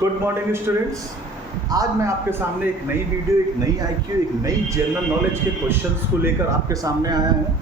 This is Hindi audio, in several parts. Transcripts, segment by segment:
Good morning students. आज मैं आपके सामने एक नई वीडियो, एक नई आईक्यू, एक नई जनरल नॉलेज के क्वेश्चंस को लेकर आपके सामने आया हूँ।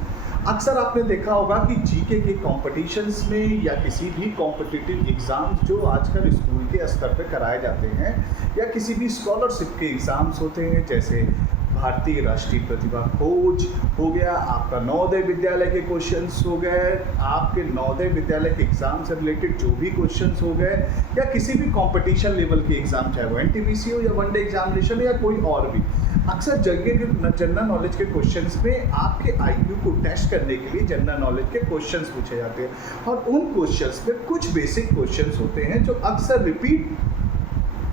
अक्सर आपने देखा होगा कि जीके के कॉम्पिटिशन्स में या किसी भी कॉम्पिटिटिव एग्ज़ाम्स जो आजकल स्कूल के स्तर पे कराए जाते हैं या किसी भी स्कॉलरशिप के एग्ज़ाम्स होते हैं, जैसे भारतीय राष्ट्रीय प्रतिभा खोज हो गया, आपका नवोदय विद्यालय के क्वेश्चंस हो गए, आपके नवोदय विद्यालय के एग्ज़ाम से रिलेटेड जो भी क्वेश्चंस हो गए, या किसी भी कंपटीशन लेवल के एग्ज़ाम, चाहे वो एनटीपीसी हो या वनडे एग्जामिनेशन या कोई और भी, अक्सर जगह के जनरल नॉलेज के क्वेश्चंस में आपके आईक्यू को टेस्ट करने के लिए जनरल नॉलेज के क्वेश्चंस पूछे जाते हैं। और उन क्वेश्चंस में कुछ बेसिक क्वेश्चंस होते हैं जो अक्सर रिपीट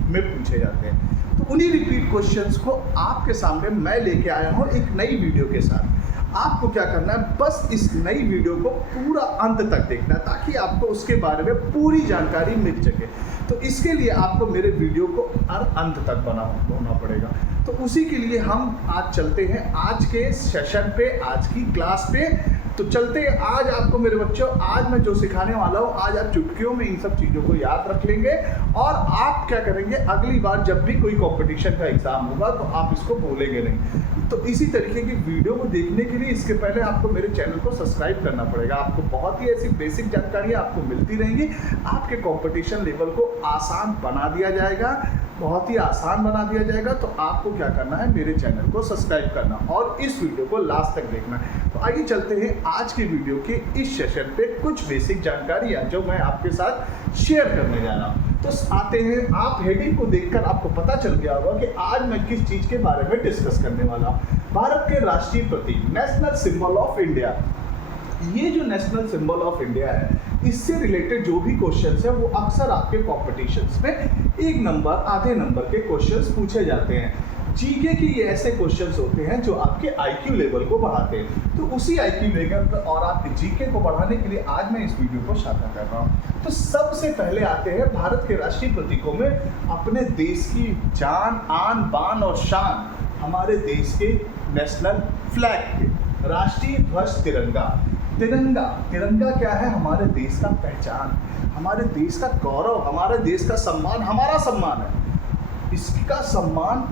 में पूछे जाते हैं। तो उन्हीं रिपीट क्वेश्चंस को आपके सामने मैं लेके आया हूँ एक नई वीडियो के साथ। आपको क्या करना है, बस इस नई वीडियो को पूरा अंत तक देखना है ताकि आपको उसके बारे में पूरी जानकारी मिल सके। तो इसके लिए आपको मेरे वीडियो को अंत तक होना पड़ेगा। तो उसी के लिए हम आज चलते हैं आज के सेशन पे, आज की क्लास पे। तो चलते हैं आज आपको मेरे बच्चों, आज मैं जो सिखाने वाला हूँ, आज आप चुटकियों में इन सब चीज़ों को याद रख लेंगे और आप क्या करेंगे, अगली बार जब भी कोई कंपटीशन का एग्जाम होगा तो आप इसको भूलेंगे नहीं। तो इसी तरीके की वीडियो को देखने के लिए इसके पहले आपको मेरे चैनल को सब्सक्राइब करना पड़ेगा। आपको बहुत ही ऐसी बेसिक जानकारियाँ आपको मिलती रहेंगी, आपके कॉम्पिटिशन लेवल को आसान बना दिया जाएगा, बहुत ही आसान बना दिया जाएगा। तो आपको क्या करना है, मेरे चैनल को सब्सक्राइब करना और इस वीडियो को लास्ट तक देखना है। तो आइए चलते हैं आज की वीडियो के इस सेशन पे कुछ बेसिक जानकारियाँ जो मैं आपके साथ शेयर करने जा रहा हूँ। तो आते हैं, आप हेडिंग को देखकर आपको पता चल गया होगा कि आज मैं किस चीज़ के बारे में डिस्कस करने वाला हूँ। भारत के राष्ट्रीय प्रतीक, नेशनल सिंबल ऑफ इंडिया। ये जो नेशनल सिंबल ऑफ इंडिया है, इससे रिलेटेड जो भी क्वेश्चंस है वो अक्सर आपके कॉम्पिटिशन्स में एक नंबर, आधे नंबर के क्वेश्चंस पूछे जाते हैं। जीके की ये ऐसे क्वेश्चंस होते हैं जो आपके आईक्यू लेवल को बढ़ाते हैं। तो उसी आईक्यू लेवल पर और आपके जीके को बढ़ाने के लिए आज मैं इस वीडियो को साझा कर रहा हूँ। तो सबसे पहले आते हैं भारत के राष्ट्रीय प्रतीकों में अपने देश की जान, आन, बान और शान, हमारे देश के नेशनल फ्लैग के राष्ट्रीय ध्वज तिरंगा। तिरंगा क्या है, हमारे देश का पहचान, हमारे देश का गौरव, हमारे देश का सम्मान, हमारा सम्मान है। इसका सम्मान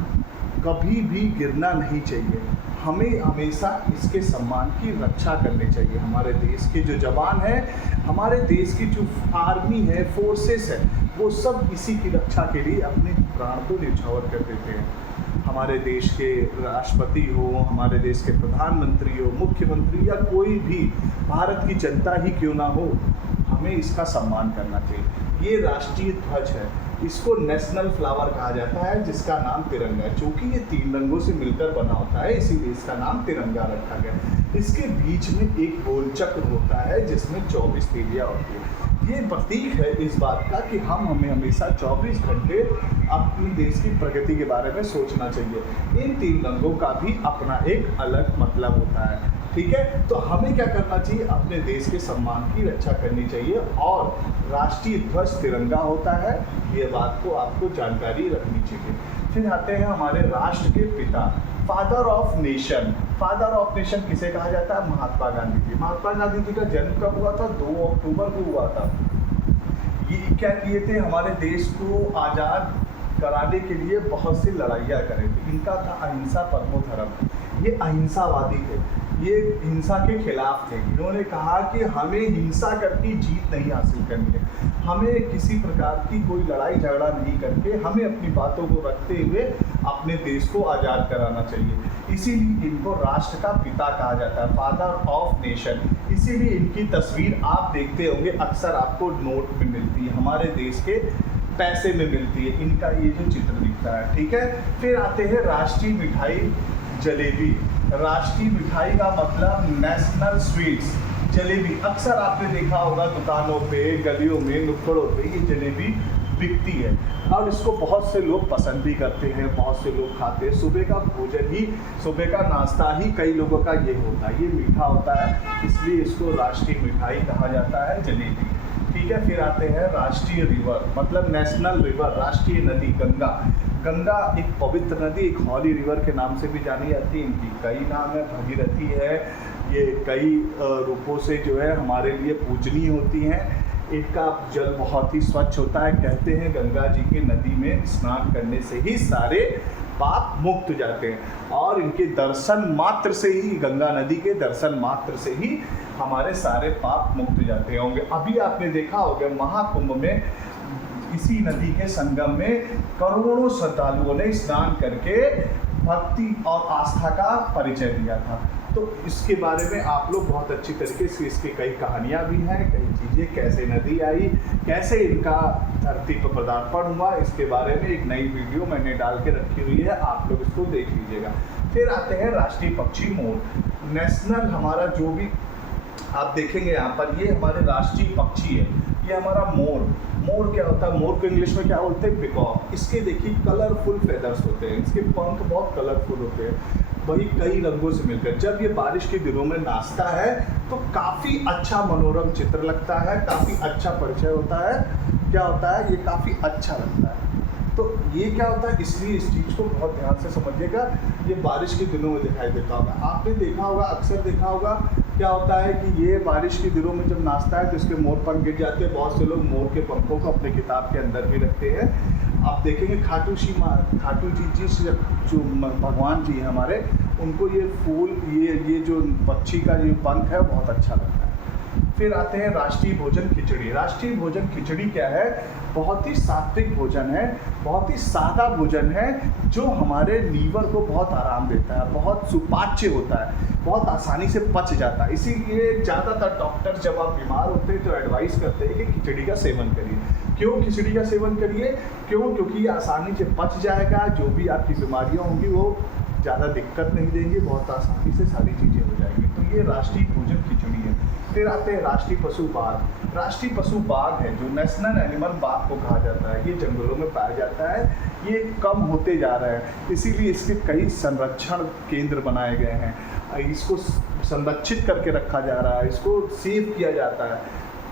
कभी भी गिरना नहीं चाहिए। हमें हमेशा इसके सम्मान की रक्षा करनी चाहिए। हमारे देश के जो जवान हैं, हमारे देश की जो आर्मी है, फोर्सेस है, वो सब इसी की रक्षा के लिए अपने प्राण को न्यौछावर कर देते हैं। हमारे देश के राष्ट्रपति हो, हमारे देश के प्रधानमंत्री हो, मुख्यमंत्री या कोई भी भारत की जनता ही क्यों ना हो, हमें इसका सम्मान करना चाहिए। ये राष्ट्रीय ध्वज है, इसको नेशनल फ्लावर कहा जाता है, जिसका नाम तिरंगा है। चूँकि ये 3 रंगों से मिलकर बना होता है, इसीलिए इसका नाम तिरंगा रखा गया। इसके बीच में एक गोल चक्र होता है जिसमें 24 तीलियाँ होती है। ये प्रतीक है इस बात का कि हमें हमेशा 24 घंटे अपने देश की प्रगति के बारे में सोचना चाहिए। इन 3 रंगों का भी अपना एक अलग मतलब होता है, ठीक है। तो हमें क्या करना चाहिए, अपने देश के सम्मान की रक्षा करनी चाहिए और राष्ट्रीय ध्वज तिरंगा होता है, ये बात को आपको जानकारी रखनी चाहिए। फिर आते हैं हमारे राष्ट्र के पिता, father of nation. Father of nation किसे कहा जाता है, महात्मा गांधी जी। महात्मा गांधी जी का जन्म कब हुआ था, 2 अक्टूबर को हुआ था। ये क्या किए थे, हमारे देश को आज़ाद कराने के लिए बहुत सी लड़ाइयाँ करे थे। इनका था अहिंसा परमो धर्म। ये अहिंसावादी थे, ये हिंसा के खिलाफ थे। इन्होंने कहा कि हमें हिंसा करके जीत नहीं हासिल करनी है, हमें किसी प्रकार की कोई लड़ाई झगड़ा नहीं करके हमें अपनी बातों को रखते हुए अपने देश को आज़ाद कराना चाहिए। इसीलिए इनको राष्ट्र का पिता कहा जाता है, फादर ऑफ नेशन। इसीलिए इनकी तस्वीर आप देखते होंगे, अक्सर आपको नोट में मिलती है, हमारे देश के पैसे में मिलती है, इनका ये जो चित्र दिखता है, ठीक है। फिर आते हैं राष्ट्रीय मिठाई जलेबी। राष्ट्रीय मिठाई का मतलब नेशनल स्वीट्स, जलेबी। अक्सर आपने देखा होगा दुकानों पे, गलियों में, नुक्कड़ों पे ये जलेबी बिकती है और इसको बहुत से लोग पसंद भी करते हैं, बहुत से लोग खाते हैं। सुबह का भोजन ही, सुबह का नाश्ता ही कई लोगों का ये होता है, ये मीठा होता है, इसलिए इसको राष्ट्रीय मिठाई कहा जाता है, जलेबी, ठीक है। फिर आते हैं राष्ट्रीय रिवर, मतलब नेशनल रिवर, राष्ट्रीय नदी गंगा। गंगा एक पवित्र नदी, एक हॉली रिवर के नाम से भी जानी जाती है। इनकी कई नाम है, भगीरथी है, ये कई रूपों से जो है हमारे लिए पूजनीय होती हैं। इनका जल बहुत ही स्वच्छ होता है। कहते हैं गंगा जी के नदी में स्नान करने से ही सारे पाप मुक्त हो जाते हैं, और इनके दर्शन मात्र से ही, गंगा नदी के दर्शन मात्र से ही हमारे सारे पाप मुक्त हो जाते होंगे। अभी आपने देखा होगा महाकुंभ में इसी नदी के संगम में करोड़ों श्रद्धालुओं ने स्नान करके भक्ति और आस्था का परिचय दिया था। तो इसके बारे में आप लोग बहुत अच्छी तरीके से, इसकी कई कहानियाँ भी हैं, कई चीज़ें, कैसे नदी आई, कैसे इनका धरती पर पदार्पण हुआ, इसके बारे में एक नई वीडियो मैंने डाल के रखी हुई है, आप लोग इसको देख लीजिएगा। फिर आते हैं राष्ट्रीय पक्षी मोर। नेशनल हमारा जो भी आप देखेंगे यहाँ पर, ये हमारे राष्ट्रीय पक्षी है, ये हमारा मोर। मोर क्या होता है, मोर को इंग्लिश में क्या बोलते हैं, पिकॉक। इसके देखिए कलरफुल फेदर्स होते हैं, इसके पंख बहुत कलरफुल होते हैं, वही कई रंगों से मिलकर। जब ये बारिश के दिनों में नाचता है तो काफ़ी अच्छा मनोरम चित्र लगता है, काफ़ी अच्छा परिचय होता है। क्या होता है, ये काफ़ी अच्छा लगता है। तो ये क्या होता है, इसलिए इस चीज़ को बहुत ध्यान से समझिएगा। ये बारिश के दिनों में दिखाई देता होगा, आपने देखा होगा, अक्सर देखा होगा। क्या होता है कि ये बारिश के दिनों में जब नाचता है तो इसके मोर पंख गिर जाते हैं। बहुत से लोग मोर के पंखों को अपने किताब के अंदर भी रखते हैं। आप देखेंगे खाटू जी जो भगवान जी हैं हमारे, उनको ये फूल, ये जो पक्षी का ये पंख है बहुत अच्छा लगता है। फिर आते हैं राष्ट्रीय भोजन खिचड़ी। राष्ट्रीय भोजन खिचड़ी क्या है, बहुत ही सात्विक भोजन है, बहुत ही सादा भोजन है, जो हमारे लीवर को बहुत आराम देता है, बहुत सुपाच्य होता है, बहुत आसानी से पच जाता है। इसीलिए ज़्यादातर डॉक्टर जब आप बीमार होते हैं तो एडवाइस करते हैं कि खिचड़ी का सेवन करिए। क्यों खिचड़ी का सेवन करिए, क्योंकि ये आसानी से पच जाएगा, जो भी आपकी बीमारियाँ होंगी वो ज़्यादा दिक्कत नहीं देंगे, बहुत आसानी से सारी चीज़ें हो जाएंगी। तो ये राष्ट्रीय भोजन खिचड़ी है। फिर आते हैं राष्ट्रीय पशु बाघ। राष्ट्रीय पशु बाघ है जो नेशनल एनिमल बाघ को कहा जाता है, ये जंगलों में पाया जाता है, ये कम होते जा रहा है, इसीलिए इसके कई संरक्षण केंद्र बनाए गए हैं। इसको संरक्षित करके रखा जा रहा है, इसको सेव किया जाता है,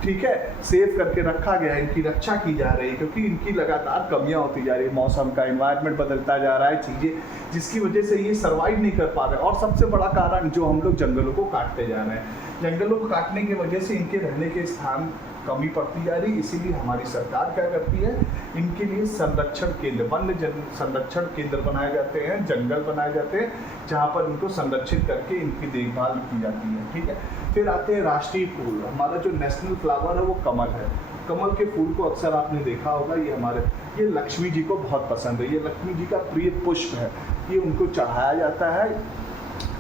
ठीक है, सेव करके रखा गया है, इनकी रक्षा की जा रही है, क्योंकि इनकी लगातार कमियां होती जा रही है। मौसम का एनवायरनमेंट बदलता जा रहा है, चीज़ें जिसकी वजह से ये सर्वाइव नहीं कर पा रहे। और सबसे बड़ा कारण जो हम लोग जंगलों को काटते जा रहे हैं, जंगलों को काटने की वजह से इनके रहने के स्थान कमी पड़ती जा रही। इसीलिए हमारी सरकार क्या करती है, इनके लिए संरक्षण केंद्र, वन्य संरक्षण केंद्र बनाए जाते हैं, जंगल बनाए जाते हैं, जहाँ पर इनको संरक्षित करके इनकी देखभाल की जाती है, ठीक है। फिर आते हैं राष्ट्रीय फूल। हमारा जो नेशनल फ्लावर है वो कमल है। कमल के फूल को अक्सर आपने देखा होगा, ये लक्ष्मी जी को बहुत पसंद है, ये लक्ष्मी जी का प्रिय पुष्प है, ये उनको चढ़ाया जाता है।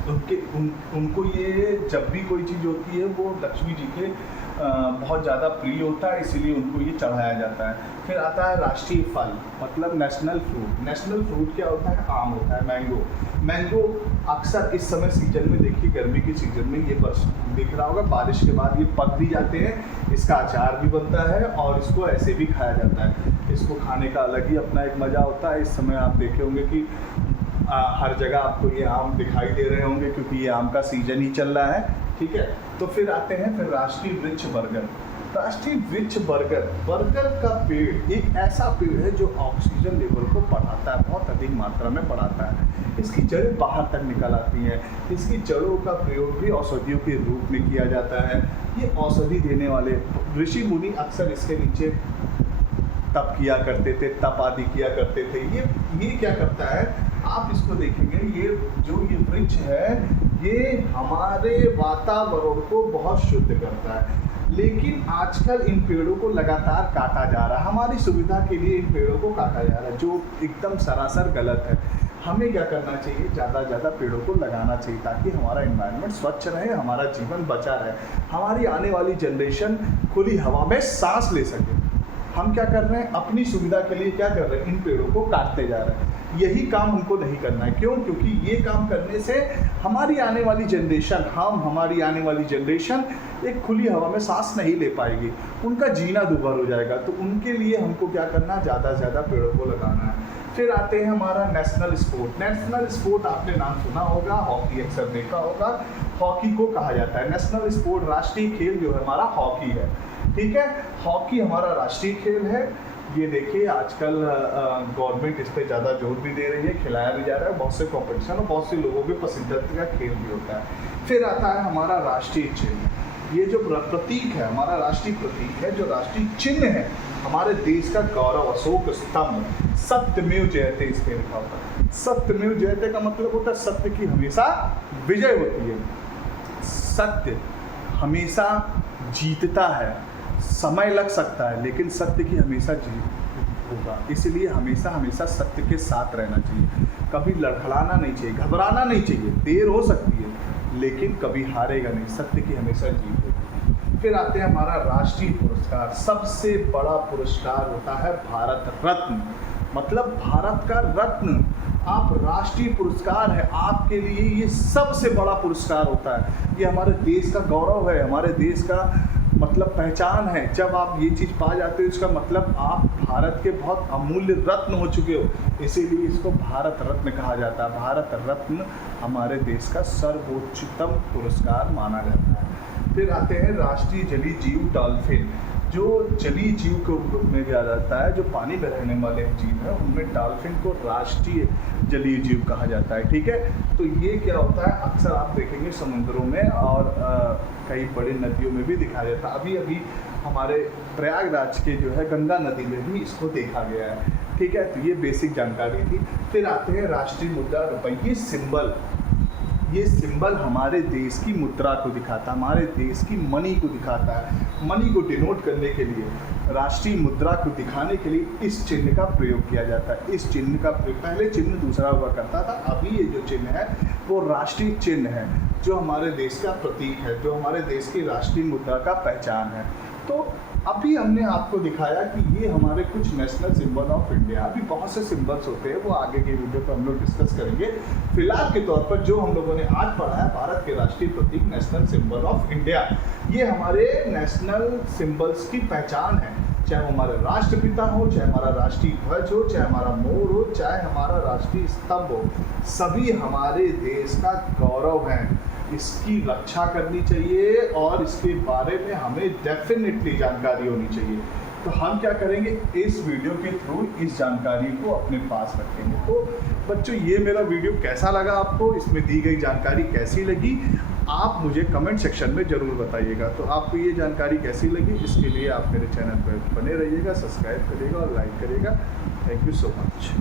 उनको ये जब भी कोई चीज़ होती है वो लक्ष्मी जी के बहुत ज़्यादा प्रिय होता है, इसीलिए उनको ये चढ़ाया जाता है। फिर आता है राष्ट्रीय फल, मतलब नेशनल फ्रूट। नेशनल फ्रूट क्या होता है, आम होता है, मैंगो। मैंगो अक्सर इस समय सीजन में, देखिए गर्मी के सीजन में ये बस दिख रहा होगा, बारिश के बाद ये पक भी जाते हैं, इसका अचार भी बनता है और इसको ऐसे भी खाया जाता है। इसको खाने का अलग ही अपना एक मज़ा होता है। इस समय आप देखे होंगे कि हर जगह आपको ये आम दिखाई दे रहे होंगे, क्योंकि ये आम का सीजन ही चल रहा है, ठीक है। तो फिर आते हैं फिर राष्ट्रीय वृक्ष बरगद। राष्ट्रीय वृक्ष बरगद, बरगद का पेड़ एक ऐसा पेड़ है जो ऑक्सीजन लेवल को बढ़ाता है, बहुत अधिक मात्रा में बढ़ाता है। इसकी जड़ें बाहर तक निकल आती हैं, इसकी जड़ों का प्रयोग भी औषधियों के रूप में किया जाता है। ये औषधि देने वाले ऋषि मुनि अक्सर इसके नीचे तप किया करते थे, तप आदि किया करते थे। ये क्या करता है, आप इसको देखेंगे, ये वृक्ष है, ये हमारे वातावरण को बहुत शुद्ध करता है। लेकिन आजकल इन पेड़ों को लगातार काटा जा रहा है, हमारी सुविधा के लिए इन पेड़ों को काटा जा रहा है, जो एकदम सरासर गलत है। हमें क्या करना चाहिए, ज़्यादा से ज़्यादा पेड़ों को लगाना चाहिए, ताकि हमारा एनवायरनमेंट स्वच्छ रहे, हमारा जीवन बचा रहे, हमारी आने वाली जनरेशन खुली हवा में सांस ले सके। हम क्या कर रहे हैं, अपनी सुविधा के लिए क्या कर रहे हैं, इन पेड़ों को काटते जा रहे हैं। यही काम हमको नहीं करना है। क्यों? क्योंकि ये काम करने से हमारी आने वाली जनरेशन एक खुली हवा में सांस नहीं ले पाएगी, उनका जीना दुभर हो जाएगा। तो उनके लिए हमको क्या करना, ज़्यादा से ज़्यादा पेड़ों को लगाना है। फिर आते हैं हमारा नेशनल स्पोर्ट। नेशनल स्पोर्ट आपने नाम सुना होगा, हॉकी अक्सर देखा होगा, हॉकी को कहा जाता है नेशनल स्पोर्ट। राष्ट्रीय खेल जो है हमारा हॉकी है, ठीक है, हॉकी हमारा राष्ट्रीय खेल है। ये देखिए आजकल गवर्नमेंट इस पर ज़्यादा जोर भी दे रही है, खिलाया भी जा रहा है, बहुत से कॉम्पिटिशन और बहुत से लोगों के पसंदीदा का खेल भी होता है। फिर आता है हमारा राष्ट्रीय चिन्ह। ये जो प्रतीक है, हमारा राष्ट्रीय प्रतीक है, जो राष्ट्रीय चिन्ह है, हमारे देश का गौरव, अशोक स्तंभ, सत्यमेव जयते इस पे लिखा होता है। सत्यमेव जयते का मतलब होता है सत्य की हमेशा विजय होती है, सत्य हमेशा जीतता है। समय लग सकता है लेकिन सत्य की हमेशा जीत होगा, इसलिए हमेशा हमेशा सत्य के साथ रहना चाहिए। कभी लड़खड़ाना नहीं चाहिए, घबराना नहीं चाहिए, देर हो सकती है लेकिन कभी हारेगा नहीं, सत्य की हमेशा जीत होगी। फिर आते हैं हमारा राष्ट्रीय पुरस्कार। सबसे बड़ा पुरस्कार होता है भारत रत्न, मतलब भारत का रत्न। आप राष्ट्रीय पुरस्कार है, आपके लिए ये सबसे बड़ा पुरस्कार होता है। ये हमारे देश का गौरव है, हमारे देश का मतलब पहचान है। जब आप ये चीज़ पा जाते हो इसका मतलब आप भारत के बहुत अमूल्य रत्न हो चुके हो, इसीलिए इसको भारत रत्न कहा जाता है। भारत रत्न हमारे देश का सर्वोच्चतम पुरस्कार माना जाता है। फिर आते हैं राष्ट्रीय जलीय जीव डॉल्फिन, जो जलीय जीव के रूप में जाना जाता है, जो पानी में रहने वाले जीव हैं उनमें डॉल्फिन को राष्ट्रीय जलीय जीव कहा जाता है। ठीक है, तो ये क्या होता है, अक्सर आप देखेंगे समुद्रों में और कई बड़ी नदियों में भी दिखाया जाता है। अभी अभी हमारे प्रयागराज के जो है गंगा नदी में भी इसको देखा गया है। ठीक है, तो ये बेसिक जानकारी थी। फिर आते हैं राष्ट्रीय मुद्रा रुपये। ये सिंबल हमारे देश की मुद्रा को दिखाता है, हमारे देश की मनी को दिखाता है। मनी को डिनोट करने के लिए, राष्ट्रीय मुद्रा को दिखाने के लिए इस चिन्ह का प्रयोग किया जाता है। इस चिन्ह का प्रयोग, पहले चिन्ह दूसरा हुआ करता था, अभी ये जो चिन्ह है वो राष्ट्रीय चिन्ह है, जो हमारे देश का प्रतीक है, जो हमारे देश की राष्ट्रीय मुद्रा का पहचान है। तो अभी हमने आपको दिखाया कि ये हमारे कुछ नेशनल सिंबल ऑफ इंडिया। अभी बहुत से सिंबल्स होते हैं, वो आगे के वीडियो पर हम लोग डिस्कस करेंगे। फिलहाल के तौर पर जो हम लोगों ने आज पढ़ा है, भारत के राष्ट्रीय प्रतीक नेशनल सिंबल ऑफ इंडिया, ये हमारे नेशनल सिंबल्स की पहचान है। चाहे वो हमारे राष्ट्रपिता हो, चाहे हमारा राष्ट्रीय ध्वज हो, चाहे हमारा मोर हो, चाहे हमारा राष्ट्रीय स्तंभ हो, सभी हमारे देश का गौरव है। इसकी रक्षा करनी चाहिए और इसके बारे में हमें डेफिनेटली जानकारी होनी चाहिए। तो हम क्या करेंगे, इस वीडियो के थ्रू इस जानकारी को अपने पास रखेंगे। तो बच्चों, ये मेरा वीडियो कैसा लगा आपको, इसमें दी गई जानकारी कैसी लगी, आप मुझे कमेंट सेक्शन में ज़रूर बताइएगा। तो आपको ये जानकारी कैसी लगी, इसके लिए आप मेरे चैनल पर बने रहिएगा, सब्सक्राइब करिएगा और लाइक करिएगा। Thank you so much.